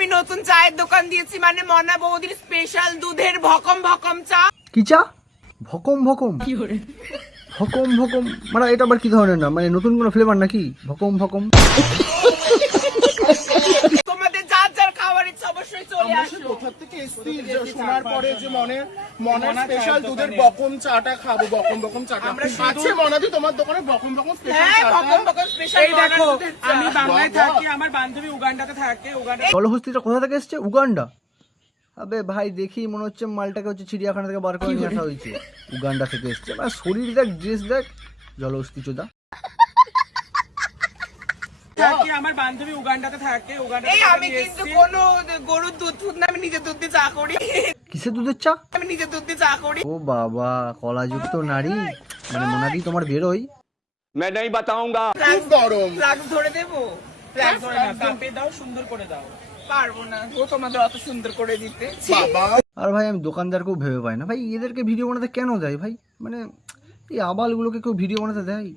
আমি নতুন চায়ের দোকান দিয়েছি, মানে মনা বৌদির স্পেশাল দুধের ভকম ভকম চা। কি চা? ভকম ভকম ভকম ভকম মানে এটা আবার কি ধরনের না, মানে নতুন কোনো ফ্লেভার নাকি ভকম ভকম? তোমাদের যার যার খাওয়ার ইচ্ছা অবশ্যই চলে আসো। কোথা থেকে এসেছি যে শোনার পরে যে মনের স্পেশাল দুধের বকম চাটা খাবো, বকম বকম চাটা আছে মনাদি তোমার দোকানে বকম বকম স্পেশাল হ্যাঁ, চাটা। ভকম ভকম স্পেশাল। এই দেখো, আমি বাংলায় থাকি, আমার বান্ধবী উগান্ডাতে থাকে। জলহস্তিটা কোথা থেকে এসছে? উগান্ডা? আবে ভাই দেখি মনে হচ্ছে মালটাকে হচ্ছে চিড়িয়াখানা থেকে বার করে নিয়ে আসা হয়েছে। উগান্ডা থেকে এসছে, মানে শরীর দেখ, ড্রেস দেখ, জলহস্তি চোদা। আমার বান্ধবী উগান্ডাতে থাকে। এই আমি কিন্তু কোনো গরুর দুধ ফুদ না, আমি নিজের দুধ দিয়ে চা করি। কিসের দুধের চা? আমি নিজের দুধ দিয়ে চা করি। ও বাবা, কলাযুক্ত নারী, মানে মোনাদি তোমার বেরোই। मैं नहीं बताऊंगा। খুব গরম। ফ্লাক্স ধরে দেবো? ফ্লাক্স ধরে না, কাপে দাও, সুন্দর করে দাও। পারবো না ও তোমাদের অত সুন্দর করে দিতে। বাবা আর ভাই আমি দোকানদারকেও ভেবে পাই না ভাই, এদেরকে ভিডিও বানাতে কেন দেয় ভাই? মানে এই আবালগুলোকে কেউ ভিডিও বানাতে দেয়?